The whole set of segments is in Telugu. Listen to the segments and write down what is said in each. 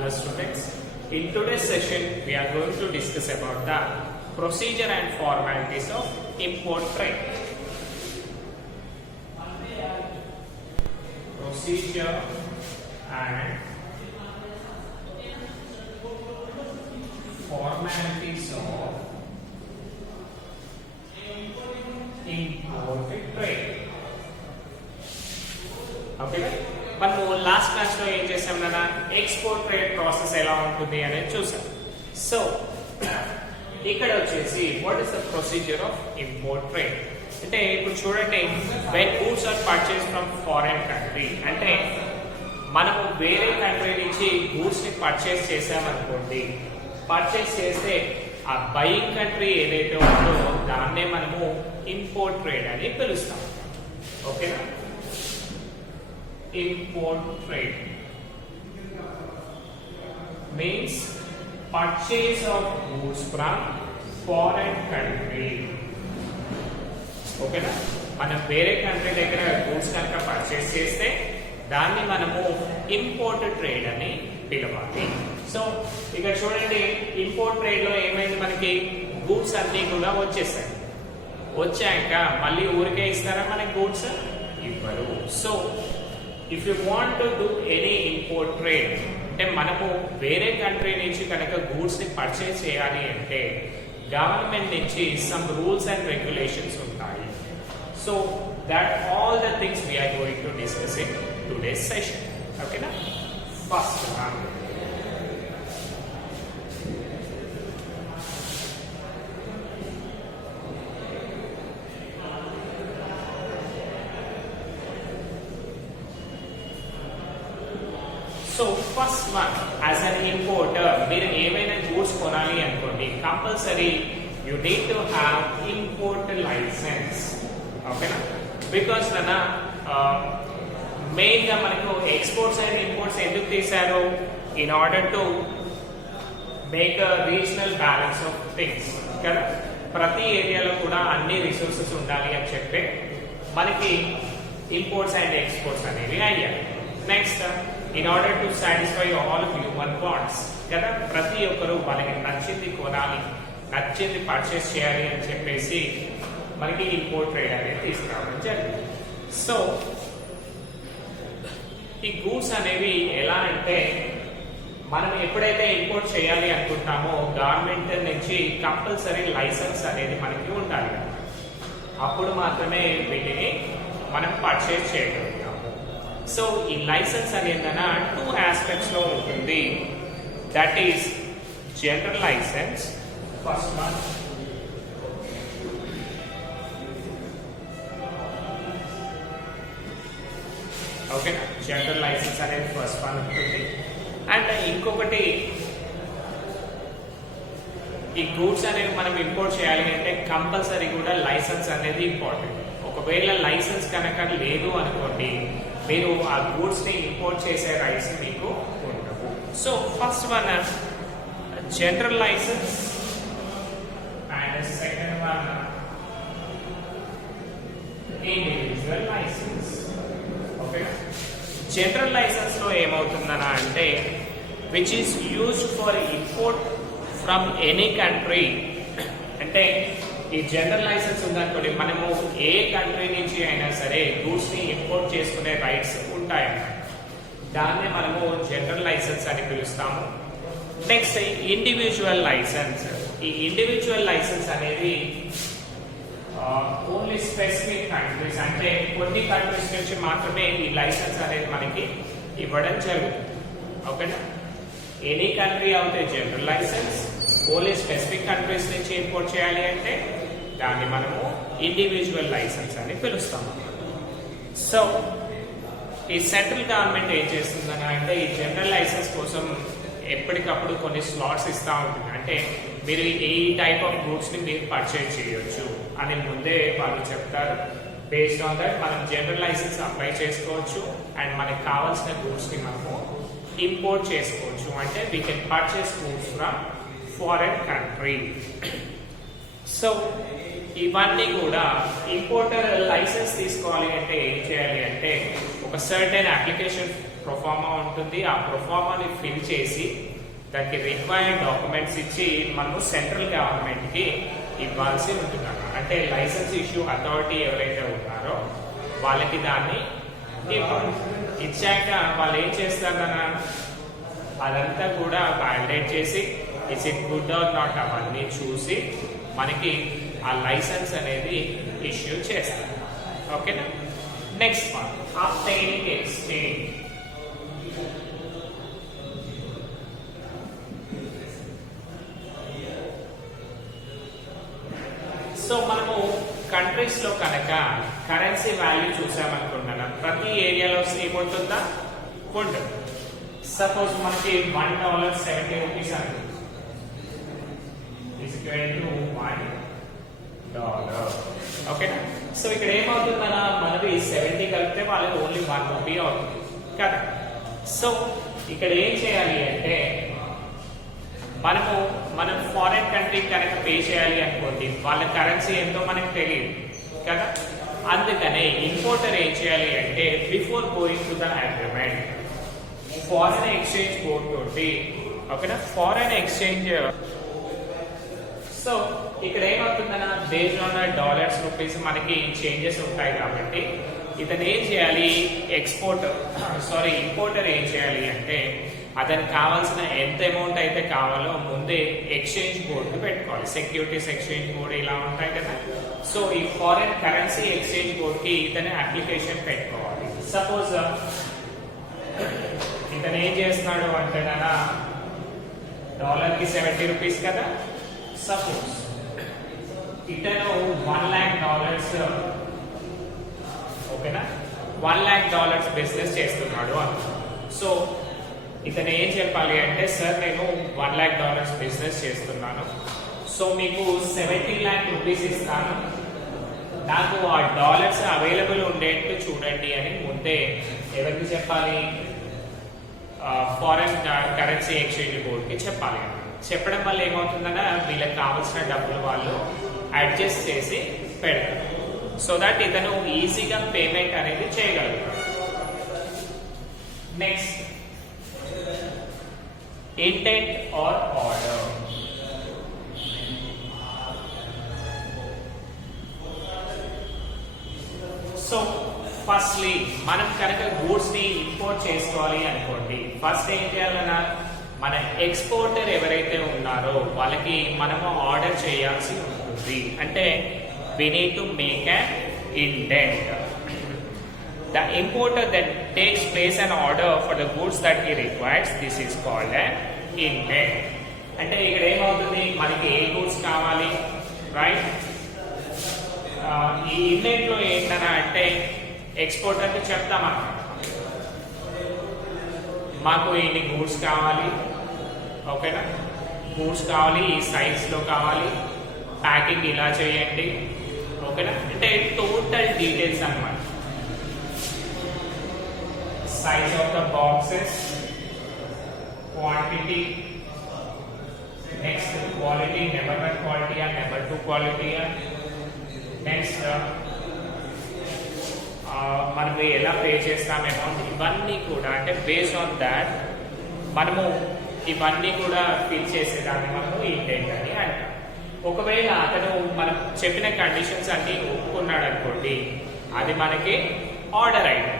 Hello students, in today's session we are going to discuss about the procedure and formalities of import trade. Procedure and formalities of import trade. Okay? మనము లాస్ట్ క్లాస్ లో ఏం చేసాం కదా, ఎక్స్పోర్ట్ ట్రేడ్ ప్రాసెస్ ఎలా ఉంటుంది అనేది చూసాం. సో ఇక్కడ వచ్చేసి what is the procedure of import trade అంటే, ఇప్పుడు చూడండి, when goods are purchase from foreign country అంటే మనము వేరే కంట్రీ నుంచి గూడ్స్ ని పర్చేస్ చేసామనుకోండి, పర్చేస్ చేస్తే ఆ బయింగ్ కంట్రీ ఏదైతే ఉందో దాన్నే మనము ఇంపోర్ట్ ట్రేడ్ అని పిలుస్తాం. ఓకేనా? Import trade means purchase of goods from foreign country. ఓకేనా? మనం వేరే కంట్రీ దగ్గర గూడ్స్ కనుక పర్చేస్ చేస్తే దాన్ని మనము ఇంపోర్ట్ ట్రేడ్ అని పిలవాలి. సో ఇక్కడ చూడండి, ఇంపోర్ట్ ట్రేడ్ లో ఏమైంది, మనకి గూడ్స్ అన్ని కూడా వచ్చేసాయి. వచ్చాక మళ్ళీ ఊరికే ఇస్తారా మనకి గూడ్స్? ఇవ్వరు. So if you want to do any import trade అంటే మనము వేరే కంట్రీ నుంచి కనుక గూడ్స్ ని పర్చేస్ చేయాలి అంటే గవర్నమెంట్ నుంచి సమ్ రూల్స్ అండ్ రెగ్యులేషన్స్ ఉంటాయి. So that all the things we are going to discuss in today's session. ఓకేనా? First one, so first one, as an importer మీరు ఏమైనా గూడ్స్ కొనాలి అనుకోండి, compulsory you need to have import licence. ఓకేనా? బికాస్ నా మెయిన్ గా మనకు ఎక్స్పోర్ట్స్ అండ్ ఇంపోర్ట్స్ ఎందుకు తీశారు? In order to make a regional balance of things కదా. ప్రతి ఏరియాలో కూడా అన్ని రిసోర్సెస్ ఉండాలి అని చెప్పి మనకి ఇంపోర్ట్స్ అండ్ ఎక్స్పోర్ట్స్ అనేవి అయ్యాయి. Next, in order to satisfy all human wants కదా, ప్రతి ఒక్కరు వాళ్ళకి నచ్చింది కొనాలి, నచ్చింది పర్చేస్ చేయాలి అని చెప్పేసి మనకి ఇంపోర్ట్ ట్రేడ్ అనేది తీసుకురావడం జరిగింది. సో ఈ గూడ్స్ అనేవి ఎలా అంటే, మనం ఎప్పుడైతే ఇంపోర్ట్ చేయాలి అనుకుంటామో గవర్నమెంట్ నుంచి కంపల్సరీ లైసెన్స్ అనేది మనకి ఉండాలి. అప్పుడు మాత్రమే వీటిని మనం పర్చేస్ చేయగలుగుతాము. సో ఈ లైసెన్స్ అనేది టూ ఆస్పెక్ట్స్ లో ఉంటుంది. That is general licence, first one, okay, general licence అనేది ఫస్ట్ వన్ ఉంటుంది. అండ్ ఇంకొకటి, ఈ గూడ్స్ అనేవి మనం ఇంపోర్ట్ చేయాలి అంటే కంపల్సరీ కూడా లైసెన్స్ అనేది ఇంపార్టెంట్. ఒకవేళ లైసెన్స్ కనుక లేదు అనుకోండి, మీరు ఆ గూడ్స్ ని ఇంపోర్ట్ చేసే రైట్స్ మీకు ఉండవు. So first one general licence and second one individual licence. Okay, general licence లో ఏమవుతుందనా అంటే, which is used for import from any country. అంటే ఈ జనరల్ లైసెన్స్ ఉందనుకోండి, మనము ఏ కంట్రీ నుంచి అయినా సరే గూడ్స్ ని ఇంపోర్ట్ చేసుకునే రైట్స్ ఉంటాయన్నమాట. దాన్నే మనము జనరల్ లైసెన్స్ అని పిలుస్తాము. Next, individual licence. ఈ ఇండివిజువల్ లైసెన్స్ అనేది ఓన్లీ స్పెసిఫిక్ కంట్రీస్ అంటే కొన్ని కంట్రీస్ నుంచి మాత్రమే ఈ లైసెన్స్ అనేది మనకి ఇవ్వడం జరుగుతుంది. ఓకేనా? ఎనీ కంట్రీ అవుతే general licence, only specific countries నుంచి ఇంపోర్ట్ చేయాలి అంటే దాన్ని మనము ఇండివిజువల్ లైసెన్స్ అని పిలుస్తాము. సో ఈ సెంట్రల్ గవర్నమెంట్ ఏం చేస్తుందని అంటే, ఈ జనరల్ లైసెన్స్ కోసం ఎప్పటికప్పుడు కొన్ని స్లాట్స్ ఇస్తూ ఉంటుంది. అంటే మీరు ఈ టైప్ ఆఫ్ గూడ్స్ ని మీరు పర్చేజ్ చేయొచ్చు అని ముందే వాళ్ళు చెప్తారు. బేస్డ్ ఆన్ దట్ మనం జనరల్ లైసెన్స్ అప్లై చేసుకోవచ్చు అండ్ మనకి కావాల్సిన గూడ్స్ ని మనము ఇంపోర్ట్ చేసుకోవచ్చు. అంటే we can purchase goods from foreign country. So ఇవన్నీ కూడా ఇంపోర్టర్ లైసెన్స్ తీసుకోవాలి అంటే ఏం చేయాలి అంటే, ఒక సర్టెన్ అప్లికేషన్ ప్రొఫార్మా ఉంటుంది. ఆ ప్రొఫార్మాని ఫిల్ చేసి దానికి రిక్వైర్డ్ డాక్యుమెంట్స్ ఇచ్చి మనము సెంట్రల్ గవర్నమెంట్ కి ఇవ్వాల్సి ఉంటుంది. అంటే లైసెన్స్ ఇష్యూ అథారిటీ ఎవరైతే ఉన్నారో వాళ్ళకి దాన్ని ఇవ్వాలి. ఇచ్చాక వాళ్ళు ఏం చేస్తారన్నా అదంతా కూడా వ్యాలిడేట్ చేసి it's it good or not అవన్నీ చూసి మనకి ఆ లైసెన్స్ అనేది ఇష్యూ చేస్తారు. ఓకేనా. Next one, obtaining exchange. So మనము కంట్రీస్ లో కనుక కరెన్సీ వాల్యూ చూసామనుకుంటున్నా ప్రతి ఏరియాలో ఏముంటుందా ఉంటుంది. సపోజ్ మనకి $1 70 రూపీస్ అనుకుంటుంది. $1. ఓకేనా. సో ఇక్కడ ఏమవుతుందన్నా మనది 70 కలిపితే వాళ్ళకి ఓన్లీ 1 రూపీ అవుతుంది కదా. సో ఇక్కడ ఏం చేయాలి అంటే మనం ఫారెన్ కంట్రీ కనుక పే చేయాలి అనుకోండి, వాళ్ళ కరెన్సీ ఎంతో మనకు తెలియదు కదా. అందుకనే ఇంపోర్టర్ ఏం చేయాలి అంటే before going to the agreement foreign exchange code తోటి, ఓకేనా, ఫారెన్ ఎక్స్చేంజ్. సో ఇక్కడ ఏమవుతుందన్నా బేస్డ్ ఆన్ డాలర్స్ రూపీస్ మనకి చేంజెస్ ఉంటాయి కాబట్టి ఇతను ఏం చేయాలి, ఇంపోర్టర్ ఏం చేయాలి అంటే అతనికి కావాల్సిన ఎంత అమౌంట్ అయితే కావాలో ముందే ఎక్స్చేంజ్ కోడ్ పెట్టుకోవాలి. సెక్యూరిటీస్ ఎక్స్చేంజ్ కోడ్ ఇలా ఉంటాయి కదా. సో ఈ ఫారెన్ కరెన్సీ ఎక్స్చేంజ్ కోడ్ కి ఇతను అప్లికేషన్ పెట్టుకోవాలి. సపోజ్ ఇతను ఏం చేస్తున్నాడు అంటే డాలర్ కి 70 రూపీస్ కదా. సపోజ్ ఇతను $1,00,000 ఓకేనా, $1,00,000 బిజినెస్ చేస్తున్నాడు అనుకో. సో ఇతను ఏం చెప్పాలి అంటే సార్ నేను $1,00,000 బిజినెస్ చేస్తున్నాను, సో మీకు 70 lakh రూపీస్ ఇస్తాను, నాకు ఆ డాలర్స్ అవైలబుల్ ఉండేట్టు చూడండి అని ముందే ఎవరికి చెప్పాలి, ఫారెన్ కరెన్సీ ఎక్స్చేంజ్ బోర్డ్కి చెప్పాలి. చెప్పడం వల్ల ఏమవుతుందన్నా వీళ్ళకి కావాల్సిన డబ్బులు వాళ్ళు అడ్జస్ట్ చేసి పెడతారు. సో దట్ ఇతను ఈజీగా పేమెంట్ అనేది చేయగలుగుతాడు. Next, intent or order. So firstly మనం కనుక గూడ్స్ ని ఇంపోర్ట్ చేసుకోవాలి అనుకోండి, ఫస్ట్ ఏం చేయాలన్నా మన ఎక్స్పోర్టర్ ఎవరైతే ఉన్నారో వాళ్ళకి మనము ఆర్డర్ చేయాల్సి ఉంటుంది. అంటే we need to make an indent. The importer then takes place an order for the goods that he requires. This is called an indent. అంటే ఇక్కడ ఏమవుతుంది, మనకి ఏ గూడ్స్ కావాలి, రైట్. ఈ ఇండెంట్ లో ఏంటన్నా అంటే ఎక్స్పోర్టర్ కి చెప్తామన్నమాట, మాకు ఇన్ని గూడ్స్ కావాలి, ఓకేనా, గూడ్స్ కావాలి, ఈ సైజ్ లో కావాలి, ప్యాకింగ్ ఇలా చేయండి, ఓకేనా. అంటే టోటల్ డీటెయిల్స్ అన్నమాట. Size of the boxes, quantity, next quality, number 1 quality, number 2 quality, next మనం ఎలా పే చేస్తాం అమౌంట్, ఇవన్నీ కూడా అంటే బేస్డ్ ఆన్ దాట్ మనము ఇవన్నీ కూడా ఫిల్ చేసేదాన్ని మనము ఇంటెంట్ అని అంటాం. ఒకవేళ అతను మనం చెప్పిన కండిషన్స్ అన్ని ఒప్పుకున్నాడు అనుకోండి, అది మనకి ఆర్డర్ అయింది,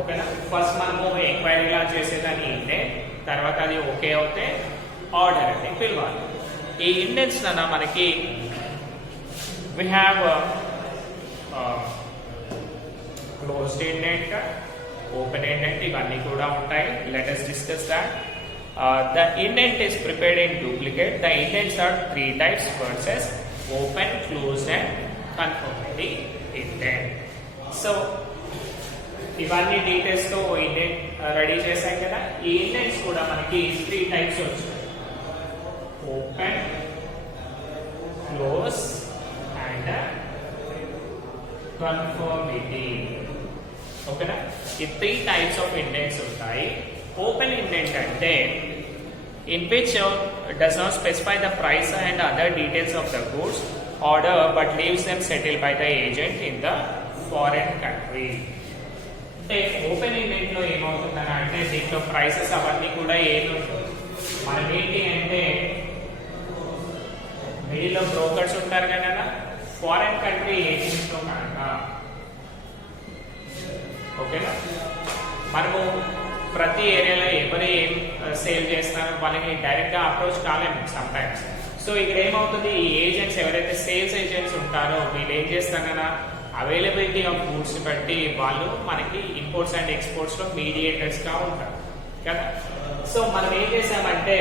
ఓకేనా. ఫస్ట్ మనము ఎంక్వైరీలా చేసేదాన్ని ఇంటెంట్, తర్వాత అది ఓకే అవుతే ఆర్డర్ అని పిలవాలి. ఈ ఇండెంట్స్ అన్న మనకి we have closed indent, open indent, ఇవన్నీ కూడా ఉంటాయి. Let us discuss that. The indent is prepared in duplicate. The indents are 3 types versus open, closed and conformity indent. So ఇవన్నీ డీటెయిల్స్ తో ఇండెంట్ రెడీ చేశాం కదా. ఈ ఇండెంట్స్ కూడా మనకి 3 టైప్స్ వచ్చాయి, ఓపెన్, క్లోజ్ అండ్ కన్ఫర్మిటీ, ఓకేనా. ఈ 3 టైప్స్ ఆఫ్ ఇండెంట్స్ ఉంటాయి. ఓపెన్ ఇండెంట్ అంటే in which does not specify the price and other details of the goods order but leaves them settled by the agent in the foreign country. అంటే ఓపెన్ ఇండెంట్ లో ఏమవుతుందని అంటే దీంట్లో ప్రైసెస్ అవన్నీ కూడా ఏమి మనం ఏంటి అంటే మిడిల్ లో బ్రోకర్స్ ఉంటారు కదా, ఫారెన్ కంట్రీ ఏజెంట్స్ తో కనుక ఓకేనా, మనము ప్రతి ఏరియాలో ఎవరు ఏం సేల్ చేస్తారో వాళ్ళని డైరెక్ట్ గా అప్రోచ్ కాలేము సమ్ టైమ్స్. సో ఇక్కడ ఏమవుతుంది, ఈ ఏజెంట్స్ ఎవరైతే సేల్స్ ఏజెంట్స్ ఉంటారో వీళ్ళు ఏం చేస్తారు కదా, అవైలబిలిటీ ఆఫ్ గూడ్స్ బట్టి వాళ్ళు మనకి ఇంపోర్ట్స్ అండ్ ఎక్స్పోర్ట్స్ లో మీడియేటర్స్ గా ఉంటారు కదా. సో మనం ఏం చేసామంటే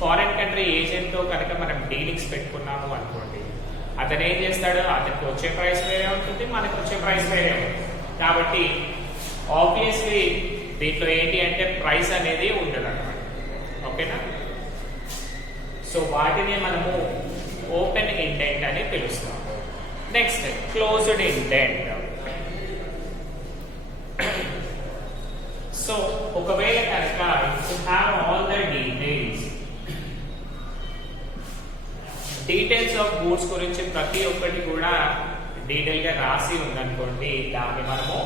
ఫారెన్ కంట్రీ ఏజెంట్ తో కనుక మనం డీలింగ్స్ పెట్టుకున్నాము అనుకోండి, అతను ఏం చేస్తాడు, అతనికి వచ్చే ప్రైస్ వేరే ఉంటుంది, మనకు వచ్చే ప్రైస్ వేరే ఉంటుంది. కాబట్టి ఆబ్వియస్లీ దీంట్లో ఏంటి అంటే ప్రైస్ అనేది ఉండదు అన్నమాట. ఓకేనా, సో వాటిని మనము ఓపెన్ ఇండెంట్ అని పిలుస్తాము. Next closed indent. సో ఒకవేళ కనుక you have all the details of goods గురించి ప్రతి ఒక్కటి కూడా డీటెయిల్ గా రాసి ఉందనుకోండి, దాన్ని మనము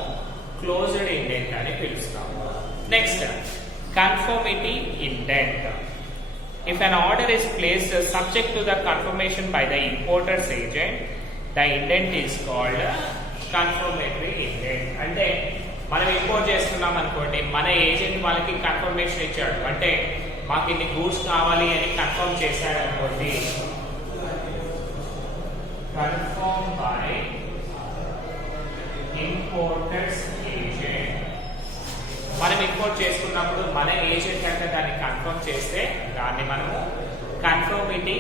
క్లోజ్డ్ ఇండెంట్ అని పిలుస్తాము. Next conformity indent. If an order is placed subject to the confirmation by the importer's agent, the indent is called confirmatory indent. అంటే మనం ఇంపోర్ట్ చేస్తున్నాం అనుకోండి, మన ఏజెంట్ వాళ్ళకి కన్ఫర్మేషన్ ఇచ్చాడు, అంటే మాకు ఇన్ని గూడ్స్ కావాలి అని కన్ఫర్మ్ చేశాడు అనుకోండి, కన్ఫర్మ్ బై ఇంపోర్టర్స్ ఏజెంట్. మనం ఇంపోర్ట్ చేసుకున్నప్పుడు మన ఏజెంట్ అంటే దాన్ని కన్ఫర్మ్ చేస్తే దాన్ని మనము కన్ఫర్మిటీ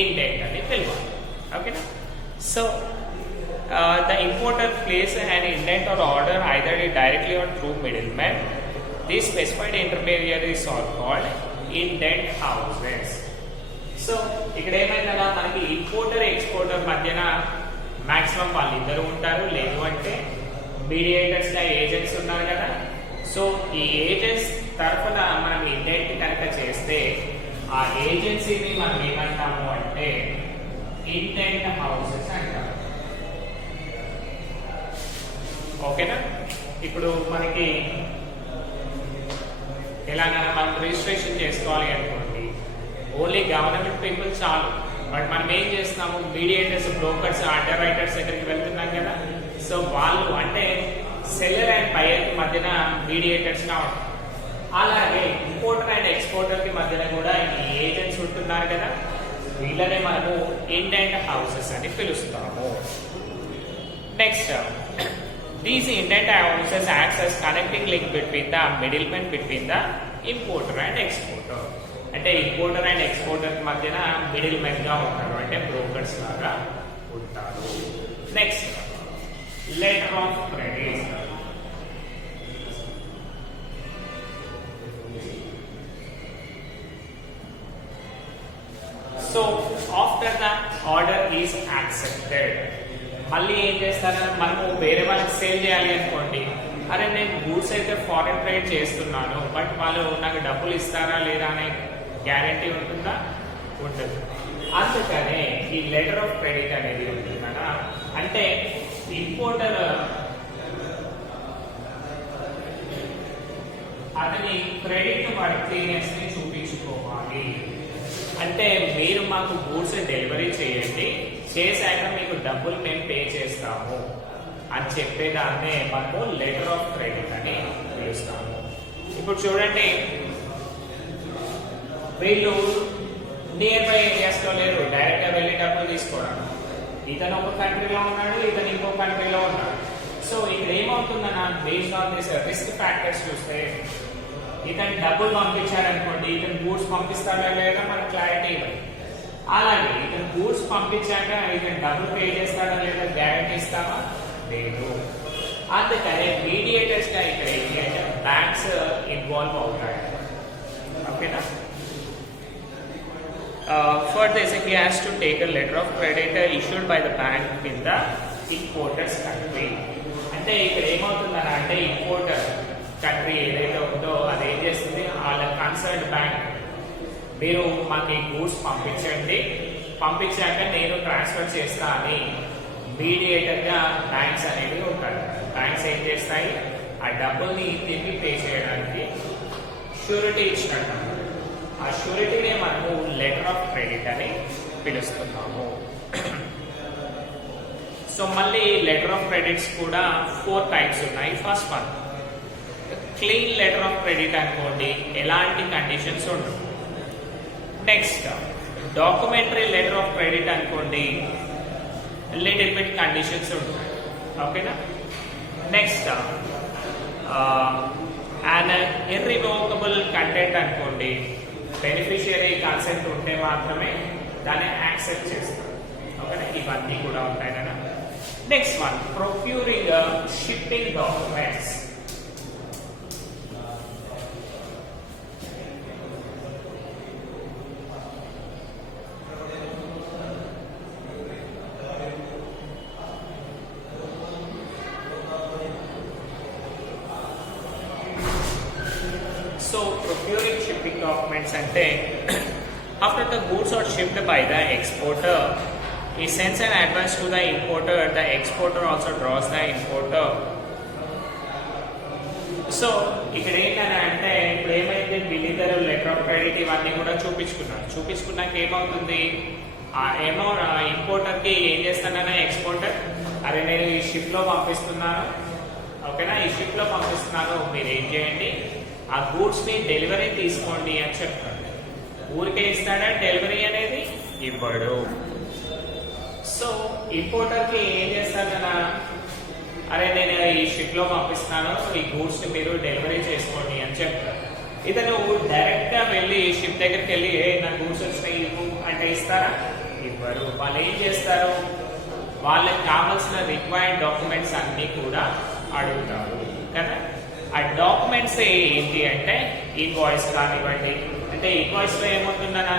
ఇండెంట్ అని పిలవాలి. ఓకేనా, so the importer places an indent or order either directly or through middlemen. These specified intermediaries are called indent houses. So ఇక్కడ ఏమైందన్నా మనకి ఇంపోర్టర్ ఎక్స్పోర్టర్ మధ్యన మాక్సిమం వాళ్ళిద్దరు ఉంటారు, లేదు అంటే మీడియేటర్స్ గా ఏజెంట్స్ ఉన్నారు కదా. సో ఈ ఏజెంట్స్ తరఫున మనం ఇండెంట్ కనుక చేస్తే ఆ ఏజెన్సీని మనం ఏమంటాము అంటే ఇండెంట్ హౌసెస్ అంటాము. ఓకేనా, ఇప్పుడు మనకి ఎలాగైనా మనం రిజిస్ట్రేషన్ చేసుకోవాలి అనుకోండి, ఓన్లీ గవర్నమెంట్ పీపుల్ చాలు, బట్ మనం ఏం చేస్తున్నాము, మీడియేటర్స్, బ్రోకర్స్, అండర్ రైటర్స్ దగ్గరికి వెళ్తున్నాం కదా. సో వాళ్ళు అంటే సెల్లర్ అండ్ బయర్ మధ్యన మీడియేటర్స్ గా ఉంటారు. అలాగే ఇంపోర్టర్ అండ్ ఎక్స్పోర్టర్ కి మధ్యన కూడా ఈ ఏజెంట్స్ ఉంటున్నారు కదా, వీళ్ళనే మనము ఇండెంట్ హౌసెస్ అని పిలుస్తాము. Next, these indent houses acts as connecting link between the middleman between the importer and exporter. అంటే ఇంపోర్టర్ అండ్ ఎక్స్పోర్టర్ మధ్యన మిడిల్ మెన్ గా ఉంటారు, అంటే బ్రోకర్స్ లాగా ఉంటారు. Next, letter of credit. So after the order is accepted, మళ్ళీ ఏం చేస్తారని మనము వేరే వాళ్ళకి సేల్ చేయాలి అనుకోండి, అరే నేను గూడ్స్ అయితే ఫారెన్ ట్రేడ్ చేస్తున్నాను, బట్ వాళ్ళు నాకు డబ్బులు ఇస్తారా లేదా అనే గ్యారంటీ ఉంటుందా? ఉండదు. అందుకనే ఈ లెటర్ ఆఫ్ క్రెడిట్ అనేది ఉంటుంది కదా. అంటే ఇంపోర్టర్ అతని క్రెడిట్ వర్తీనెస్ ని చూపించుకోవాలి. అంటే మీరు మాకు గూడ్స్ డెలివరీ చేయండి, చేశాక మీకు డబ్బులు మేము పే చేస్తాము అని చెప్పేదాన్నే మనము లెటర్ ఆఫ్ క్రెడిట్ అని పిలుస్తాము. ఇప్పుడు చూడండి, వీళ్ళు నియర్ బై ఏరియాస్ లో లేరు, డైరెక్ట్ గా వెళ్ళి డబ్బులు తీసుకోవడం. ఇతను ఒక కంట్రీలో ఉన్నాడు, ఇతను ఇంకో కంట్రీలో ఉన్నాడు. సో ఇక్కడ ఏమవుతుందన్న, based on this risk factors చూస్తే ఇతను డబ్బులు పంపించారనుకోండి, ఇతను గూడ్స్ పంపిస్తాడా లేదా మనకు క్లారిటీ ఇవ్వాలి. అలాగే ఇతను గూడ్స్ పంపించాక ఇతను డబ్బులు పే చేస్తాడా లేదా గ్యారెంటీ ఇస్తామా? లేదు. అందుకనే మీడియేటర్స్ గా ఇక్కడ ఏంటి అంటే బ్యాంక్స్ ఇన్వాల్వ్ అవుతాయి. ఓకేనా, for this he has to take a letter of credit issued by the bank in the importer's country. అంటే ఇక్కడ ఏమవుతుందని అంటే ఇంపోర్టర్ కంట్రీ ఏదైతే ఉందో అది ఏం చేస్తుంది, వాళ్ళ కన్సర్న్ బ్యాంక్ మీరు మాకు ఈ గూడ్స్ పంపించండి, పంపించాక నేను ట్రాన్స్ఫర్ చేస్తా అని మీడియేటర్ గా బ్యాంక్స్ అనేవి ఉంటాయి. బ్యాంక్స్ ఏం చేస్తాయి, ఆ డబ్బుల్ని తిరిగి పే చేయడానికి షూరిటీ ఇచ్చినట్టు. ఆ షూరిటీనే మనము లెటర్ ఆఫ్ క్రెడిట్ అని పిలుస్తున్నాము. సో మళ్ళీ లెటర్ ఆఫ్ క్రెడిట్స్ కూడా 4 టైప్స్ ఉన్నాయి. First one clean letter of credit అనుకోండి, ఎలాంటి కండిషన్స్ ఉండవు. Next documentary letter of credit అనుకోండి, లిటిల్ బిట్ కండిషన్స్ ఉంటాయి. ఓకేనా. నెక్స్ట్ అండ్ ఇర్రివోకబుల్ కంటెంట్ అనుకోండి, బెనిఫిషియరీ కన్సెంట్ ఉంటే మాత్రమే దాన్ని యాక్సెప్ట్ చేస్తారు. ఓకేనా, ఇవన్నీ కూడా ఉంటాయి కదా. Next one procuring shipping documents. So procuring shipping documents ante after the goods are shipped by the exporter, he sends an advance to the importer. The exporter also draws the importer. So ఇక్కడ ఏంటని అంటే ఇప్పుడు ఏమైతే బిల్లిదర్ లెటర్ ఆఫ్ క్రెడిట్ ఇవన్నీ కూడా చూపించుకున్నాక ఏమవుతుంది, ఇంపోర్టర్ కి ఏం చేస్తానన్నా ఎక్స్పోర్టర్, అరే నేను ఈ షిప్ లో పంపిస్తున్నాను, ఓకేనా, ఈ షిప్ లో పంపిస్తున్నాను, మీరు ఏం చేయండి, ఆ గూడ్స్ ని డెలివరీ తీసుకోండి అని చెప్తాడు. ఊరికే ఇస్తాడా డెలివరీ అనేది? ఇవ్వడు. సో ఇంపోర్టర్ కి ఏం చేస్తాడన్నా, అరే నేను ఈ షిప్ లో పంపిస్తాను, ఈ గూడ్స్ ని మీరు డెలివరీ చేసుకోండి అని చెప్తారు. ఇతను డైరెక్ట్ గా వెళ్ళి షిప్ దగ్గరికి వెళ్ళి నా గూడ్స్ వచ్చినాయి ఇవ్వు అంటే ఇస్తారా? ఇవ్వరు. వాళ్ళు ఏం చేస్తారు, వాళ్ళకి కావాల్సిన రిక్వైర్డ్ డాక్యుమెంట్స్ అన్ని కూడా అడుగుతారు కదా. ఆ డాక్యుమెంట్స్ ఏంటి అంటే ఇన్వాయిస్ కానివ్వండి, అంటే ఇన్వాయిస్ లో ఏమవుతుందన్నా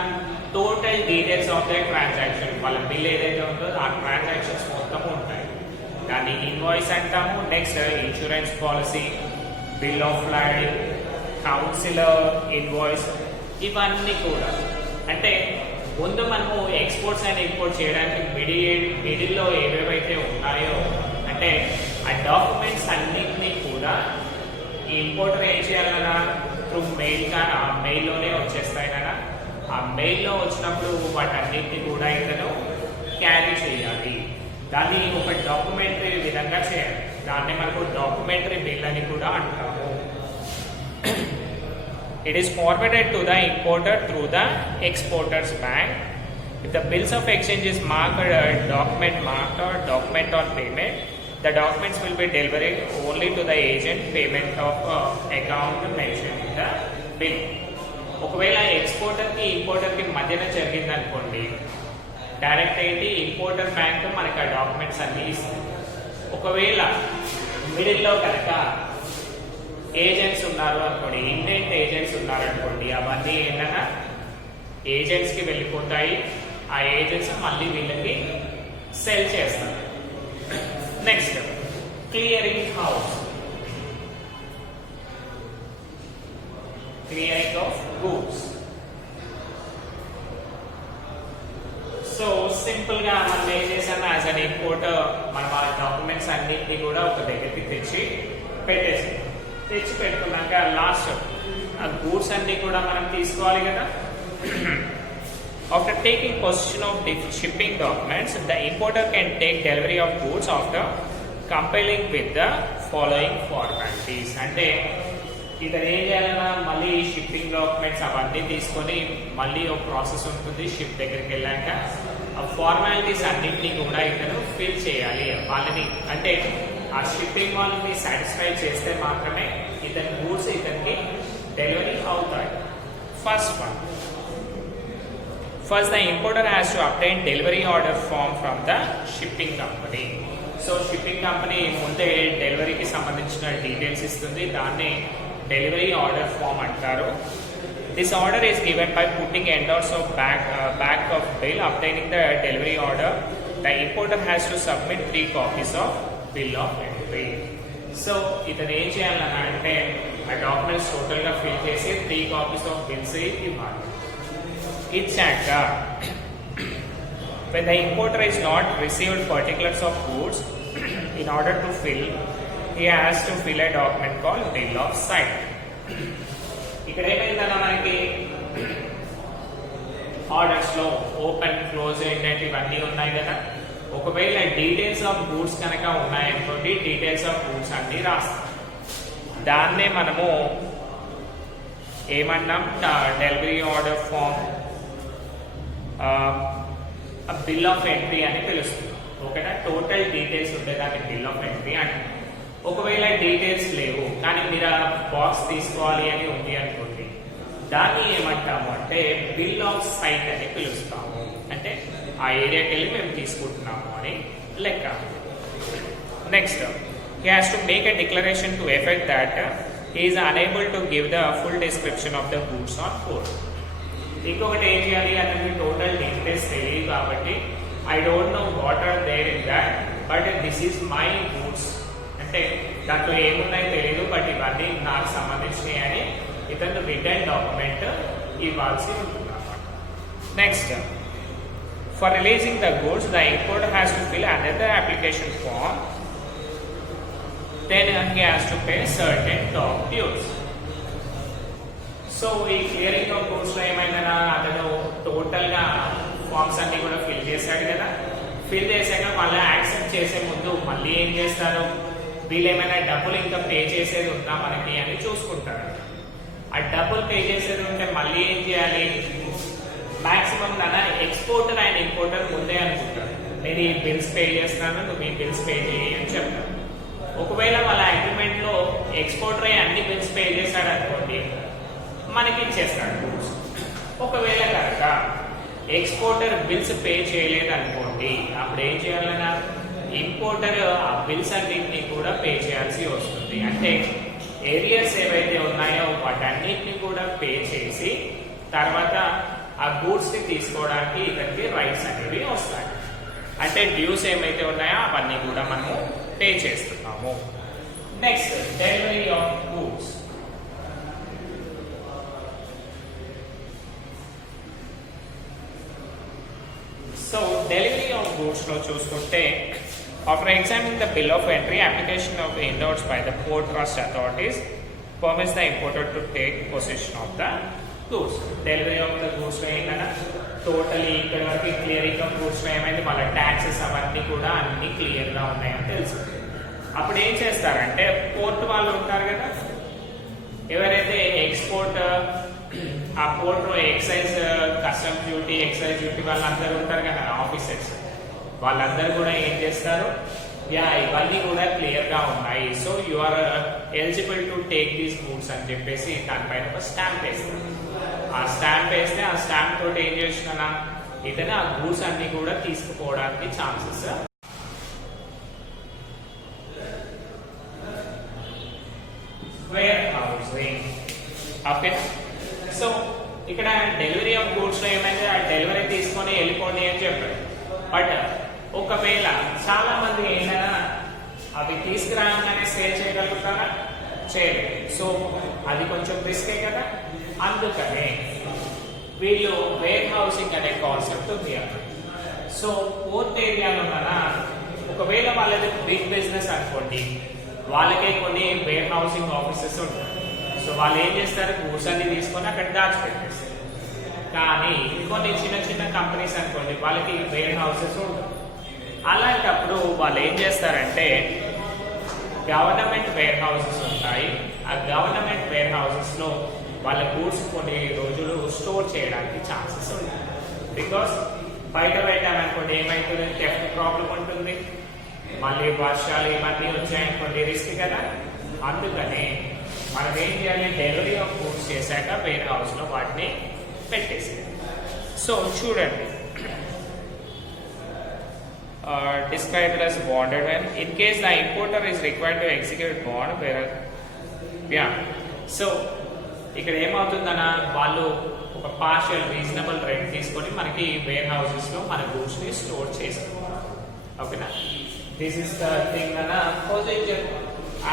total details of the transaction, వాళ్ళ బిల్ ఏదైతే ఉందో ఆ ట్రాన్సాక్షన్స్ మొత్తం ఉంటాయి, దాన్ని ఇన్వాయిస్ అంటాము. Next insurance policy, bill of lading, consular invoice, ఇవన్నీ కూడా. అంటే ముందు మనము ఎక్స్పోర్ట్స్ అండ్ ఇంపోర్ట్ చేయడానికి మిడిల్లో ఏవేవైతే ఉన్నాయో, అంటే ఆ డాక్యుమెంట్స్ అన్నింటినీ కూడా ఈ ఇంపోర్టర్ ఏం చేయాలన్నా త్రూ మెయిల్ కానీ ఆ మెయిల్లోనే వచ్చేస్తాయి కదా. ఆ మెయిల్లో వచ్చినప్పుడు వాటన్నిటిని కూడా ఇతను క్యారీ చేయాలి. దాన్ని ఒక డాక్యుమెంటరీ విధంగా చేయాలి. దాన్ని మనకు డాక్యుమెంటరీ బిల్ అని కూడా అంటాము. It is forwarded to the importer through the exporters bank. If the bills of exchange is marked document marked are document on payment, the documents will be delivered only to the agent. Payment of account mentioned in the bill. ఒకవేళ ఎక్స్పోర్టర్ కి ఇంపోర్టర్ కి మధ్యన జరిగింది అనుకోండి, డైరెక్ట్ ఏంటి ఇంపోర్టర్ బ్యాంక్ మనకి ఆ డాక్యుమెంట్స్ అన్ని ఇస్తుంది. ఒకవేళ మిడిల్లో కనుక ఏజెంట్స్ ఉన్నారు అనుకోండి, ఇండెంట్ ఏజెంట్స్ ఉన్నారు అనుకోండి, అవన్నీ ఏంటన్నా ఏజెంట్స్ కి వెళ్ళిపోతాయి. ఆ ఏజెంట్స్ మళ్ళీ వీళ్ళకి సెల్ చేస్తారు. Next clearing house, clearing of goods. So simple గా మనం ఏం చేసాము, యాజ్ అన్ ఇంపోర్టర్ మనం ఆ డాక్యుమెంట్స్ అన్నింటినీ కూడా ఒక దగ్గరికి తెచ్చి పెట్టుకున్నాక లాస్ట్ ఆ గూడ్స్ అన్ని కూడా మనం తీసుకోవాలి కదా. After taking possession of the shipping documents, the importer can take delivery of goods after complying with the following formalities. అంటే ఇతను ఏం చేయాలన్నా మళ్ళీ షిప్పింగ్ డాక్యుమెంట్స్ అవన్నీ తీసుకొని మళ్ళీ ఒక ప్రాసెస్ ఉంటుంది. షిప్ దగ్గరికి వెళ్ళాక ఆ ఫార్మాలిటీస్ అన్నింటినీ కూడా ఇతను ఫిల్ చేయాలి. వాళ్ళని అంటే ఆ షిప్పింగ్ వాళ్ళని సాటిస్ఫై చేస్తే మాత్రమే ఇతని గూడ్స్ ఇతనికి డెలివరీ అవుతాయి. First, the importer has to obtain delivery order form from the shipping company. So, shipping company ముందే డెలివరీకి సంబంధించిన డీటెయిల్స్ ఇస్తుంది. దాన్ని డెలివరీ ఆర్డర్ ఫామ్ అంటారు. This order is given by putting endorse of back of bill. Obtaining the delivery order, the importer has to submit 3 copies of bill of entry. So, ఇతను ఏం చేయాలన్నా అంటే ఆ డాక్యుమెంట్స్ టోటల్ గా ఫిల్ చేసి 3 copies of bills ఇవ్వాలి. ఇచ్చాక when the importer is not received particulars of goods in order to fill, he has to fill a document called bill of sale. ఇక్కడ ఏమైందన్నా మనకి ఆర్డర్స్ లో ఓపెన్ క్లోజ్ ఏంటంటే ఇవన్నీ ఉన్నాయి కదా. ఒకవేళ డీటెయిల్స్ ఆఫ్ గూడ్స్ కనుక ఉన్నాయనుకోండి, డీటెయిల్స్ ఆఫ్ గూడ్స్ అన్ని రాస్తాం. దాన్నే మనము ఏమన్నాం, delivery order form, bill of entry అని పిలుస్తుంది. ఓకేనా, టోటల్ డీటెయిల్స్ ఉండేదాన్ని బిల్ ఆఫ్ ఎంట్రీ అంటే. ఒకవేళ డీటెయిల్స్ లేవు కానీ మీరు ఆ బాక్స్ తీసుకోవాలి అని ఉంది అనుకోండి, దాన్ని ఏమంటాము అంటే బిల్ ఆఫ్ సైట్ అని పిలుస్తాము. అంటే ఆ ఏరియాకి వెళ్ళి మేము తీసుకుంటున్నాము అని లెక్క. Next, he has to make a declaration to effect that he is unable to give the full description of the goods on board. ఇంకొకటి ఏం చేయాలి, అతనికి టోటల్ డీటెయిల్స్ తెలియదు కాబట్టి I don't know what are there in that but this is my goods అంటే దాంట్లో ఏమున్నాయో తెలియదు బట్ ఇవన్నీ నాకు సంబంధించినవి అని ఇతను రిటర్న్ డాక్యుమెంట్ ఇవ్వాల్సి ఉంటుంది అన్నమాట. Next, for releasing the goods the importer has to fill another application form, then he has to pay certain dock dues. So ఈ క్లియరింగ్ ఆఫ్ గూడ్స్ లో ఏమైందన్నా అతను టోటల్ గా ఫార్మ్స్ అన్ని కూడా ఫిల్ చేశాడు కదా. ఫిల్ చేశాక మళ్ళీ యాక్సెప్ట్ చేసే ముందు మళ్ళీ ఏం చేస్తారు, వీళ్ళు ఏమైనా డబ్బులు ఇంకా పే చేసేది ఉందా మనకి అని చూసుకుంటారు. ఆ డబ్బులు పే చేసేది ఉంటే మళ్ళీ ఏం చేయాలి, మాక్సిమం కదా ఎక్స్పోర్టర్ అండ్ ఇంపోర్టర్ ముందే అనుకుంటారు, నేను ఈ బిల్స్ పే చేస్తున్నాను, నువ్వు ఈ బిల్స్ పే చేయి అని చెప్తాను. ఒకవేళ వాళ్ళ అగ్రిమెంట్ లో ఎక్స్పోర్టర్ అన్ని బిల్స్ పే చేశాడు అనుకోండి, మనకి ఇచ్చేస్తాడు గూడ్స్. ఒకవేళ కనుక ఎక్స్పోర్టర్ బిల్స్ పే చేయలేదు అనుకోండి, అప్పుడు ఏం చేయాలన్నా ఇంపోర్టర్ ఆ బిల్స్ అన్నింటినీ కూడా పే చేయాల్సి వస్తుంది. అంటే ఏరియాస్ ఏవైతే ఉన్నాయో వాటన్నిటిని కూడా పే చేసి తర్వాత ఆ గూడ్స్ ని తీసుకోవడానికి ఇతనికి రైట్స్ అనేవి వస్తాయి. అంటే డ్యూస్ ఏమైతే ఉన్నాయో అవన్నీ కూడా మనము పే చేస్తున్నాము. Next, delivery of goods. So delivery of goods లో చూసుకుంటే, after examining the bill of entry, application of endorsed by the port trust authorities permits the importer to take possession of the goods. Delivery of the goods లో ఏంటన్నా టోటలీ ఇక్కడ వరకు క్లియరింగ్ ఆఫ్ గూడ్స్ లో ఏమైంది, వాళ్ళ ట్యాక్సెస్ అవన్నీ కూడా అన్ని క్లియర్ గా ఉన్నాయని తెలుసు. అప్పుడు ఏం చేస్తారంటే పోర్ట్ వాళ్ళు ఉంటారు కదా, ఎవరైతే ఎక్స్పోర్ట్ ఆ port excise custom duty excise duty వాళ్ళందరూ ఉంటారు కదా ఆఫీసర్స్, వాళ్ళందరూ కూడా ఏం చేస్తారు, ఇవన్నీ కూడా క్లియర్ గా ఉన్నాయి, so you are eligible to take these goods అని చెప్పేసి దానిపైన ఒక స్టాంప్ వేస్తారు. ఆ స్టాంప్ వేస్తే ఆ స్టాంప్ తోటి ఏం చేస్తున్నా ఇతను ఆ గూడ్స్ అన్ని కూడా తీసుకుపోవడానికి chances. Warehousing. Okay, so ఇక్కడ డెలివరీ ఆఫ్ గూడ్స్ లో ఏమైంది, ఆ డెలివరీ తీసుకొని వెళ్ళిపోండి అని చెప్పాడు. బట్ ఒకవేళ చాలా మంది ఏంటన్నా అవి తీసుకురాగానే సేల్ చేయగలుగుతారా, చేయలేదు. సో అది కొంచెం రిస్కే కదా. అందుకనే వీళ్ళు వేర్ హౌసింగ్ అనే కాన్సెప్ట్ ఉంది అన్నమాట. సో పోర్ట్ ఏరియాలో ఒకవేళ వాళ్ళది బిగ్ బిజినెస్ అనుకోండి, వాళ్ళకే కొన్ని వేర్ హౌసింగ్ ఆఫీసెస్ ఉంటాయి. సో వాళ్ళు ఏం చేస్తారు, గూడ్స్ అన్ని తీసుకొని అక్కడ దాచిపెట్టేస్తారు. కానీ కొన్ని చిన్న చిన్న కంపెనీస్ అనుకోండి, వాళ్ళకి వేర్ హౌసెస్ ఉంటాయి. అలాంటప్పుడు వాళ్ళు ఏం చేస్తారంటే గవర్నమెంట్ వేర్ హౌసెస్ ఉంటాయి. ఆ గవర్నమెంట్ వేర్ హౌసెస్ లో వాళ్ళ గూడ్స్ కొన్ని రోజులు స్టోర్ చేయడానికి ఛాన్సెస్ ఉంటాయి. బికాస్ బయట పెట్టాలనుకోండి ఏమైతుంది, థెఫ్ట్ ప్రాబ్లం ఉంటుంది, మళ్ళీ వర్షాలు ఇవన్నీ వచ్చాయనుకోండి రిస్క్ కదా. అందుకని మనం ఏం చేయాలి, డెలివరీ ఆఫ్ గూడ్స్ చేశాక వేర్ హౌస్ లో వాటిని పెట్టేసేయాలి. సో చూడండి, described as bonded when in case the importer is required to execute bond whereas so ఇక్కడ ఏమవుతుందన్న వాళ్ళు ఒక పార్షియల్ రీజనబుల్ రెంట్ తీసుకొని మనకి వేర్ హౌసెస్ లో మన గూడ్స్ ని స్టోర్ చేసుకుంటాం. ఓకేనా, దిస్ ఇస్ ద థింగ్ అన్న procedure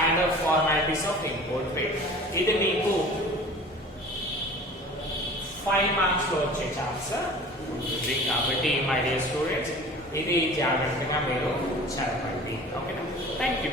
and formalities of import trade. ఇది మీకు 5 మార్క్స్ లో వచ్చే ఛాన్స్ ఉంటుంది. కాబట్టి మై డియర్ స్టూడెంట్స్, ఇది జాగ్రత్తగా మీరు చదవండి. ఓకేనా? Thank you.